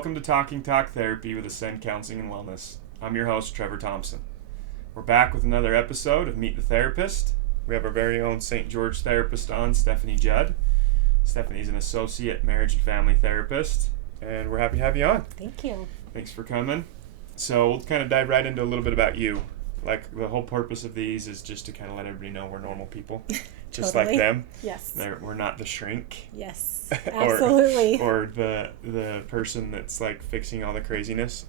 Welcome to Talking Talk Therapy with Ascend Counseling and Wellness. I'm your host, Trevor Thompson. We're back with another episode of Meet the Therapist. We have our very own St. George therapist on, Stephanie Judd. Stephanie's an associate marriage and family therapist, and we're happy to have you on. Thank you. Thanks for coming. So we'll kind of dive right into a little bit about you. Like, the whole purpose of these is just to kind of let everybody know we're normal people. Just Totally. like them. Yes. We're not the shrink. Yes, absolutely. or the person that's like fixing all the craziness.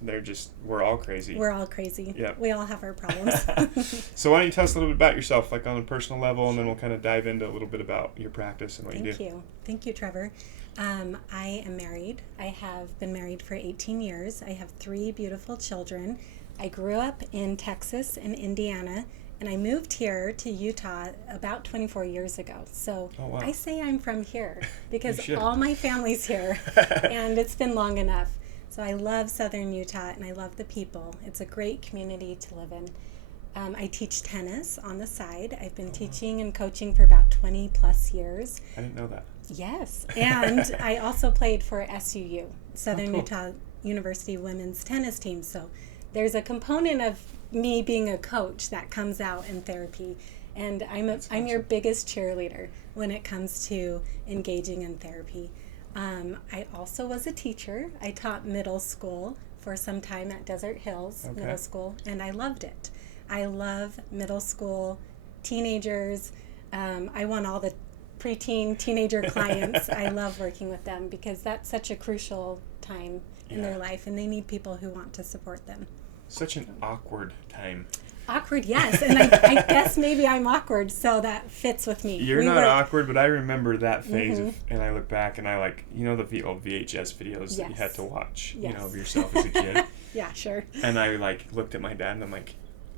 We're all crazy. We're all crazy. Yep. We all have our problems. So why don't you tell us a little bit about yourself, like on a personal level, and then we'll kind of dive into a little bit about your practice and what you do. Thank you, Trevor. I am married. I have been married for 18 years. I have 3 beautiful children. I grew up in Texas and Indiana, and I moved here to Utah about 24 years ago. So Oh, wow. I say I'm from here because should. all my family's here, and it's been long enough. So I love Southern Utah, and I love the people. It's a great community to live in. I teach tennis on the side. I've been teaching and coaching for about 20 plus years. I didn't know that. Yes, and I also played for SUU, Southern cool. Utah University women's tennis team. So there's a component of me being a coach that comes out in therapy, and I'm your biggest cheerleader when it comes to engaging in therapy. I also was a teacher. I taught middle school for some time at Desert Hills Middle School, and I loved it. I love middle school teenagers. I want all the preteen teenager clients. I love working with them because that's such a crucial time in their life, and they need people who want to support them. Such an awkward time. Awkward, yes. And I guess maybe I'm awkward, so that fits with me. You're not awkward, but I remember that phase, and I look back and I the old VHS videos that you had to watch, of yourself as a kid. Yeah, sure. And I looked at my dad and I'm like,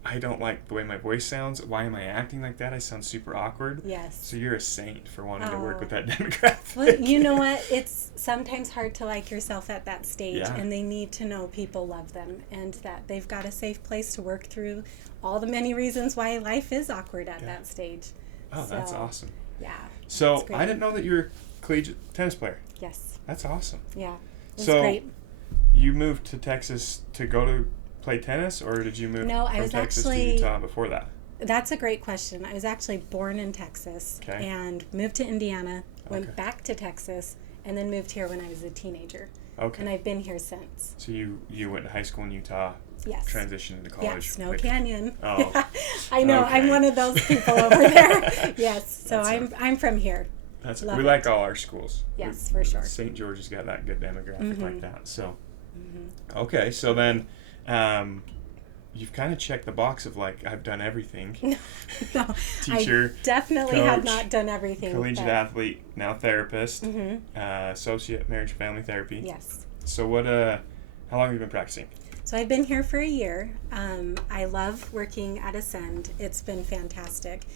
I don't like the way my voice sounds. Why am I acting like that? I sound super awkward. Yes. So you're a saint for wanting to work with that demographic. Well, you know what? It's sometimes hard to like yourself at that stage, and they need to know people love them and that they've got a safe place to work through all the many reasons why life is awkward at that stage. Oh, that's awesome. Yeah. So I didn't know that you were a collegiate tennis player. Yes. That's awesome. Yeah. It's so great. You moved to Texas to go to play tennis, or did you move from Texas to Utah before that? That's a great question. I was actually born in Texas and moved to Indiana, went back to Texas, and then moved here when I was a teenager. Okay. And I've been here since. So you went to high school in Utah, transitioned into college. Yeah, Snow Canyon. Oh. I know, I'm one of those people over there. Yes, so I'm from here. We like all our schools. Yes, for sure. St. George has got that good demographic like that. So, okay, so then you've kind of checked the box of I've done everything. No, teacher, I definitely coach, have not done everything. Collegiate athlete, now therapist, associate marriage and family therapy. Yes. So how long have you been practicing? So I've been here for a year. I love working at Ascend. It's been fantastic.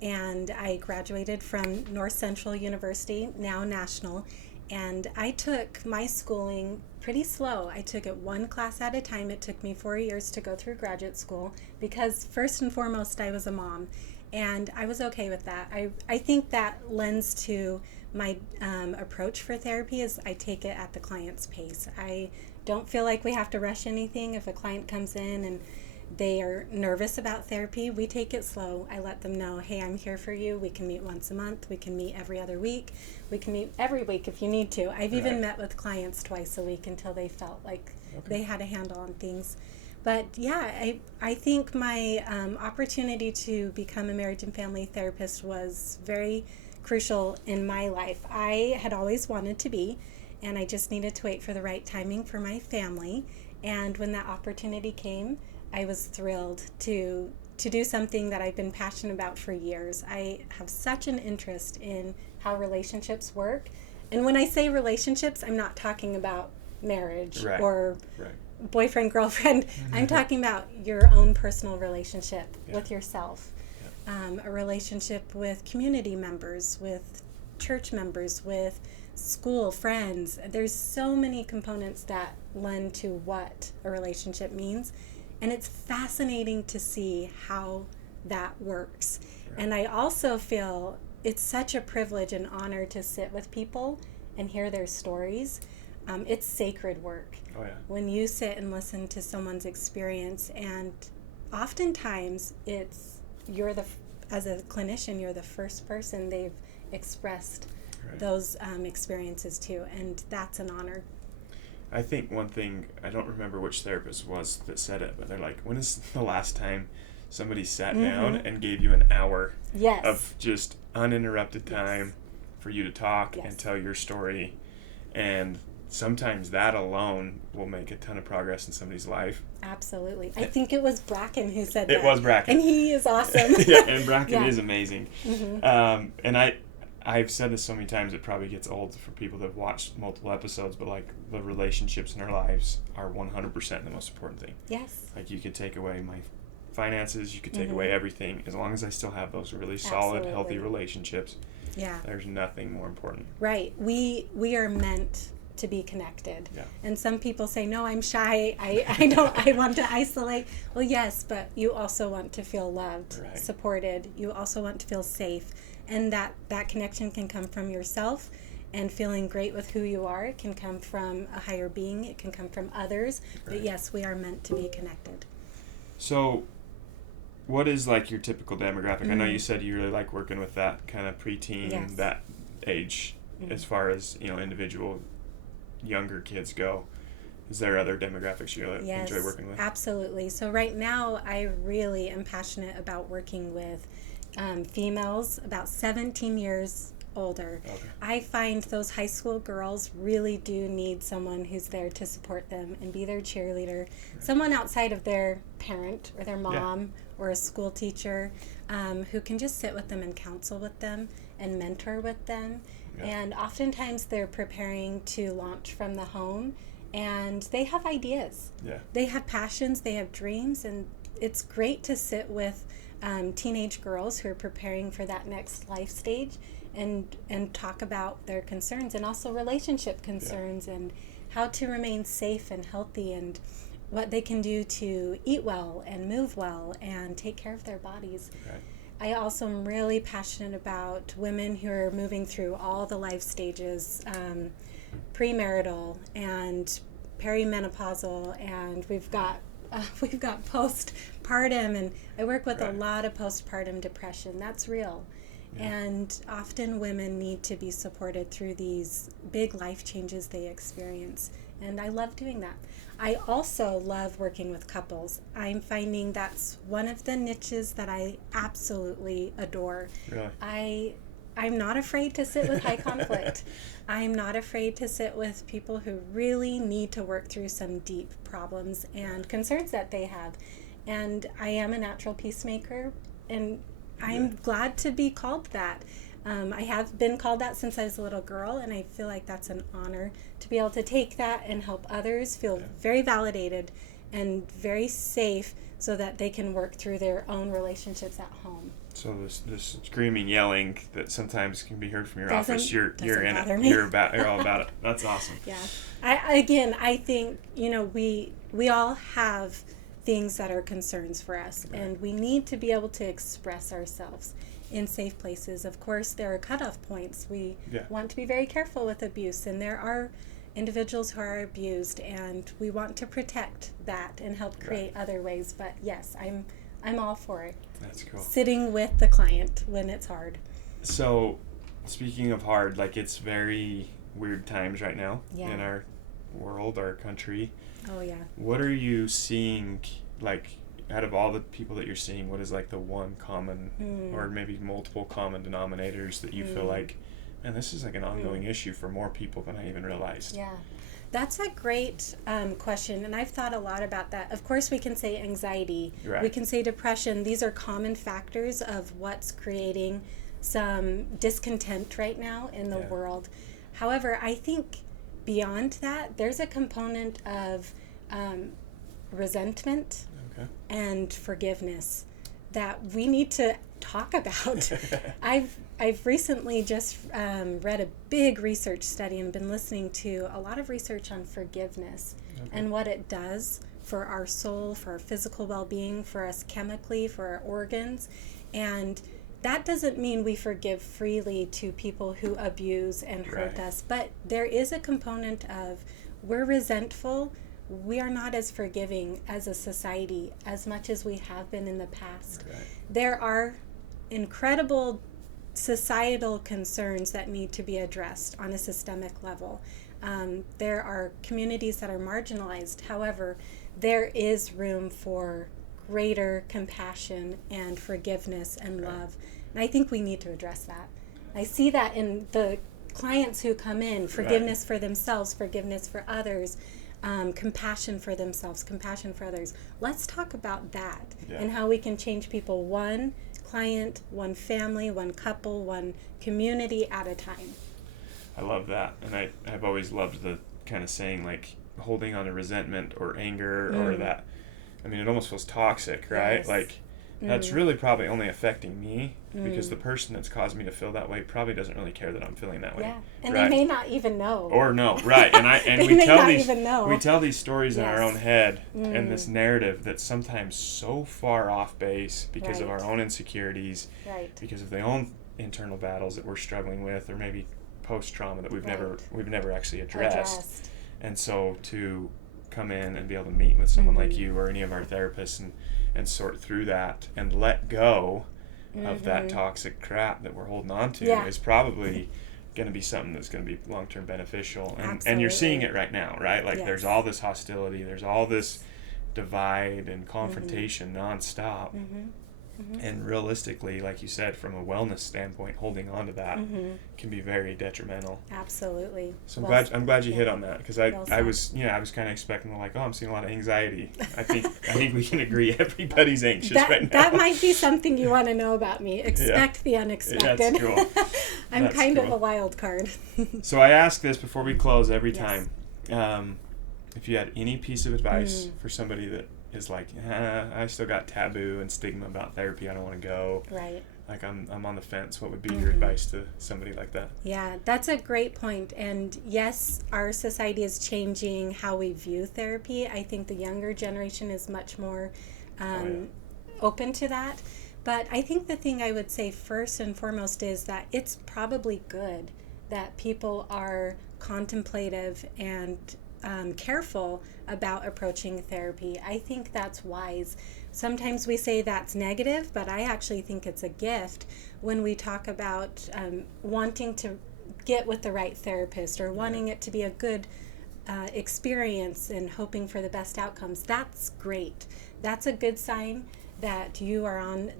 And I graduated from North Central University, now National, and I took my schooling pretty slow. I took it one class at a time. It took me 4 years to go through graduate school because first and foremost I was a mom, and I was okay with that. I think that lends to my approach for therapy is I take it at the client's pace. I don't feel like we have to rush anything. If a client comes in and they are nervous about therapy, we take it slow. I let them know, hey, I'm here for you. We can meet once a month. We can meet every other week. We can meet every week if you need to. I've even met with clients twice a week until they felt like they had a handle on things. But yeah, I think my opportunity to become a marriage and family therapist was very crucial in my life. I had always wanted to be, and I just needed to wait for the right timing for my family. And when that opportunity came, I was thrilled to do something that I've been passionate about for years. I have such an interest in how relationships work. And when I say relationships, I'm not talking about marriage or boyfriend, girlfriend. I'm talking about your own personal relationship with yourself, a relationship with community members, with church members, with school, friends. There's so many components that lend to what a relationship means. And it's fascinating to see how that works. And I also feel it's such a privilege and honor to sit with people and hear their stories. it's sacred work. Oh yeah. When you sit and listen to someone's experience, and oftentimes it's as a clinician, you're the first person they've expressed those experiences to, and that's an honor. I think one thing, I don't remember which therapist was that said it, but they're like, when is the last time somebody sat down and gave you an hour of just uninterrupted time for you to talk and tell your story? And sometimes that alone will make a ton of progress in somebody's life. Absolutely. I think it was Bracken who said that. It was Bracken. And he is awesome. Yeah, and Bracken is amazing. And I've said this so many times it probably gets old for people that have watched multiple episodes, but like the relationships in our lives are 100% the most important thing. Yes. Like you could take away my finances, you could take away everything. As long as I still have those really solid, healthy relationships, there's nothing more important. Right. We are meant to be connected. Yeah. And some people say, no, I'm shy. I want to isolate. Well, yes, but you also want to feel loved, supported. You also want to feel safe. And that connection can come from yourself and feeling great with who you are. It can come from a higher being. It can come from others. But yes, we are meant to be connected. So what is like your typical demographic? I know you said you really like working with that kind of preteen, that age, as far as, individual younger kids go. Is there other demographics you enjoy working with? Absolutely. So right now I really am passionate about working with females about 17 years older. Okay. I find those high school girls really do need someone who's there to support them and be their cheerleader, someone outside of their parent or their mom or a school teacher who can just sit with them and counsel with them and mentor with them. And oftentimes they're preparing to launch from the home, and they have ideas. They have passions, they have dreams, and it's great to sit with teenage girls who are preparing for that next life stage and talk about their concerns and also relationship concerns and how to remain safe and healthy and what they can do to eat well and move well and take care of their bodies. I also am really passionate about women who are moving through all the life stages, premarital and perimenopausal, and we've got postpartum, and I work with a lot of postpartum depression. That's real. And often women need to be supported through these big life changes they experience. And I love doing that. I also love working with couples. I'm finding that's one of the niches that I absolutely adore. Really? I'm not afraid to sit with high conflict. I'm not afraid to sit with people who really need to work through some deep problems and concerns that they have. And I am a natural peacemaker, and I'm glad to be called that. I have been called that since I was a little girl, and I feel like that's an honor to be able to take that and help others feel very validated and very safe so that they can work through their own relationships at home. So this screaming, yelling that sometimes can be heard from your office, you're in it. Me. You're all about it. That's awesome. Yeah. I think, we all have things that are concerns for us, and we need to be able to express ourselves in safe places. Of course, there are cutoff points. We want to be very careful with abuse, and there are individuals who are abused, and we want to protect that and help create other ways. But yes, I'm all for it. That's cool. Sitting with the client when it's hard. So, speaking of hard, like, it's very weird times right now in our world, our country. Oh yeah. What are you seeing, like, out of all the people that you're seeing, what is like the one common or maybe multiple common denominators that you feel like, man, this is like an ongoing issue for more people than I even realized? Yeah. That's a great question, and I've thought a lot about that. Of course, we can say anxiety, we can say depression. These are common factors of what's creating some discontent right now in the world. However, I think beyond that, there's a component of resentment and forgiveness that we need to talk about. I've recently just read a big research study and been listening to a lot of research on forgiveness and what it does for our soul, for our physical well-being, for us chemically, for our organs. And that doesn't mean we forgive freely to people who abuse and hurt Right. us, but there is a component of we're resentful. We are not as forgiving as a society as much as we have been in the past. Right. There are incredible societal concerns that need to be addressed on a systemic level. There are communities that are marginalized. However, there is room for greater compassion and forgiveness and love. And I think we need to address that. I see that in the clients who come in, forgiveness for themselves, forgiveness for others, compassion for themselves, compassion for others. Let's talk about that and how we can change people one client, one family, one couple, one community at a time. I love that. And I've always loved the kind of saying, like, holding on to resentment or anger or that. I mean, it almost feels toxic, right? Yes. Like, that's really probably only affecting me because the person that's caused me to feel that way probably doesn't really care that I'm feeling that way. Yeah, and right? they may not even know. Or no, right? And They we may tell not these even know. we tell these stories in our Yes. own head and this narrative that's sometimes so far off base because of Right. our own insecurities, Right. because of the own internal battles that we're struggling with, or maybe post trauma that we've never actually addressed. And so to come in and be able to meet with someone like you or any of our therapists and sort through that and let go of that toxic crap that we're holding on to is probably going to be something that's going to be long-term beneficial. And you're seeing it right now, right? Like there's all this hostility, there's all this divide and confrontation nonstop. And realistically, like you said, from a wellness standpoint, holding on to that can be very detrimental. Absolutely. So I'm glad you hit on that, because I was kind of expecting, like, I'm seeing a lot of anxiety. I think we can agree everybody's anxious right now. That might be something you want to know about me. Expect the unexpected. That's cool. I'm That's kind of cool. a wild card. So I ask this before we close every time. If you had any piece of advice for somebody that is like, I still got taboo and stigma about therapy, I don't want to go. Right. Like I'm on the fence. What would be your advice to somebody like that? Yeah, that's a great point. And yes, our society is changing how we view therapy. I think the younger generation is much more open to that. But I think the thing I would say first and foremost is that it's probably good that people are contemplative and careful about approaching therapy. I think that's wise. Sometimes we say that's negative, but I actually think it's a gift when we talk about wanting to get with the right therapist or wanting it to be a good experience and hoping for the best outcomes. That's great. That's a good sign that you are in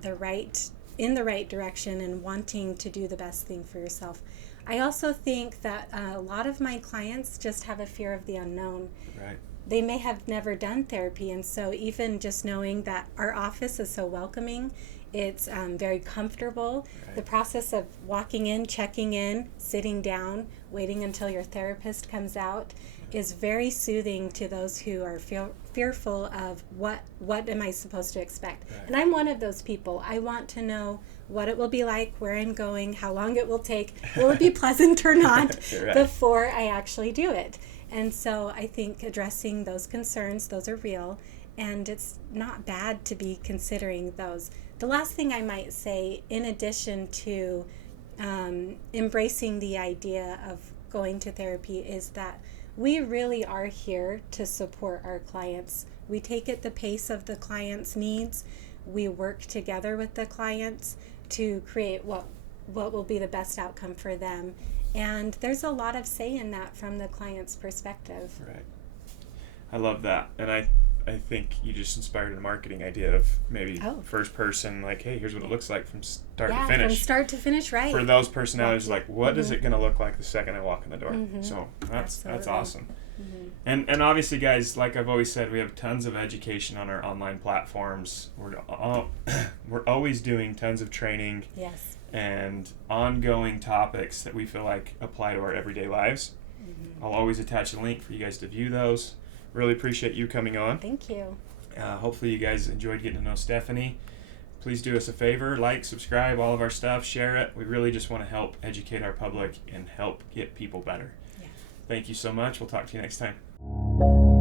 the right direction and wanting to do the best thing for yourself. I also think that a lot of my clients just have a fear of the unknown. Right. They may have never done therapy, and so even just knowing that our office is so welcoming, it's very comfortable. Right. The process of walking in, checking in, sitting down, waiting until your therapist comes out is very soothing to those who are fearful of what am I supposed to expect. Right. And I'm one of those people. I want to know what it will be like, where I'm going, how long it will take, will it be pleasant or not Right. before I actually do it. And so I think addressing those concerns, those are real, and it's not bad to be considering those. The last thing I might say, in addition to embracing the idea of going to therapy, is that we really are here to support our clients. We take it the pace of the client's needs. We work together with the clients to create what will be the best outcome for them. And there's a lot of say in that from the client's perspective. Right. I love that. And I think you just inspired a marketing idea of maybe first person, like, hey, here's what it looks like from start to finish. From start to finish, right. For those personalities, like, what is it going to look like the second I walk in the door? So that's awesome. And obviously, guys, like I've always said, we have tons of education on our online platforms. We're always doing tons of training. Yes. And ongoing topics that we feel like apply to our everyday lives. I'll always attach a link for you guys to view those. Really appreciate you coming on. Thank you. Hopefully you guys enjoyed getting to know Stephanie. Please do us a favor, like, subscribe, all of our stuff, share it. We really just want to help educate our public and help get people better. Yeah. Thank you so much. We'll talk to you next time.